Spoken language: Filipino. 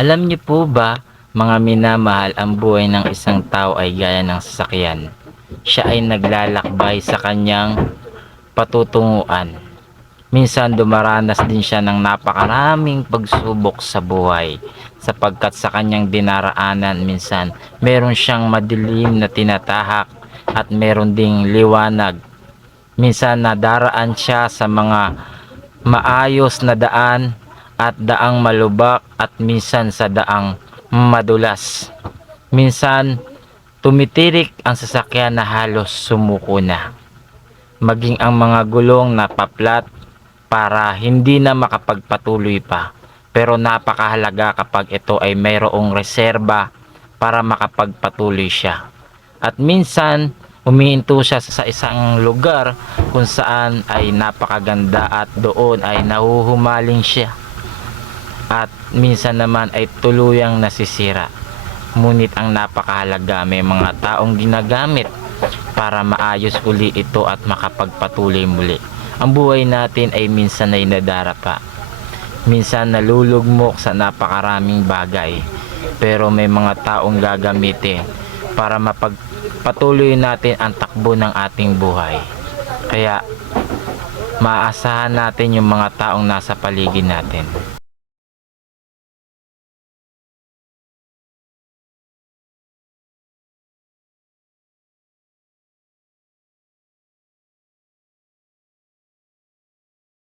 Alam niyo po ba, mga minamahal, ang buhay ng isang tao ay gaya ng sasakyan. Siya ay naglalakbay sa kanyang patutunguhan. Minsan dumaranas din siya ng napakaraming pagsubok sa buhay, sapagkat sa kanyang dinaraanan minsan meron siyang madilim na tinatahak at meron ding liwanag. Minsan nadaraan siya sa mga maayos na daan at daang malubak, at minsan sa daang madulas. Minsan tumitirik ang sasakyan na halos sumuko na. Maging ang mga gulong na paplat para hindi na makapagpatuloy pa. Pero napakahalaga kapag ito ay mayroong reserba para makapagpatuloy siya. At minsan humihinto siya sa isang lugar kung saan ay napakaganda at doon ay nahuhumaling siya. At minsan naman ay tuluyang nasisira. Ngunit ang napakahalaga, may mga taong ginagamit para maayos uli ito at makapagpatuloy muli. Ang buhay natin ay minsan ay nadarapa. Minsan nalulugmok sa napakaraming bagay. Pero may mga taong gagamitin para mapagpatuloy natin ang takbo ng ating buhay. Kaya maaasahan natin yung mga taong nasa paligid natin.